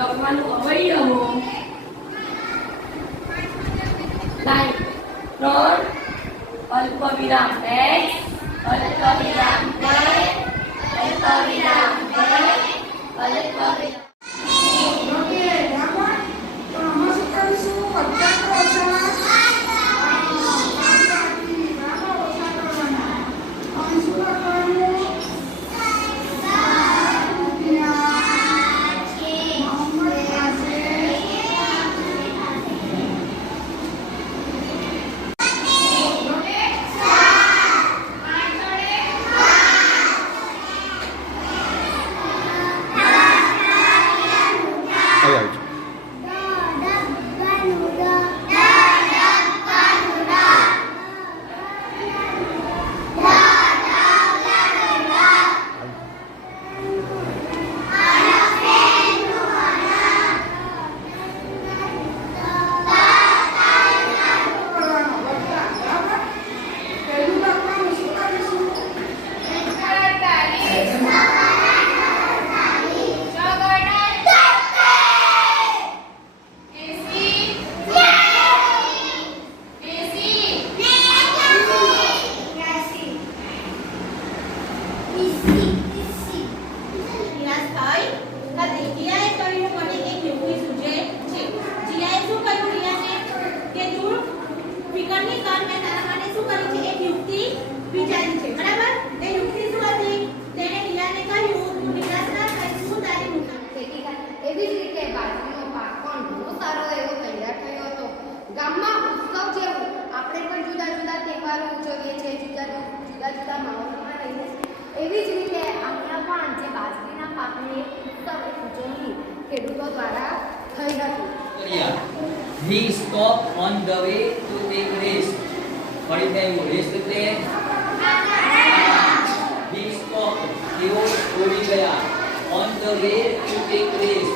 લખવાનું અવયવો લાઈન 3 અલ્પવિરામ x અલ્પવિરામ 2 અલ્પવિરામ 2 અલ્પવિરામ એવી જ રીતે અહીંયા પણ જે બાજરીના પાકની ઉત્સવ ઉજવણી ખેડૂતો દ્વારા થઈ હતી. He stopped on the way to take rest. ફરી થયું rest એટલે he stopped તેઓ છોડી ગયા on the way to take rest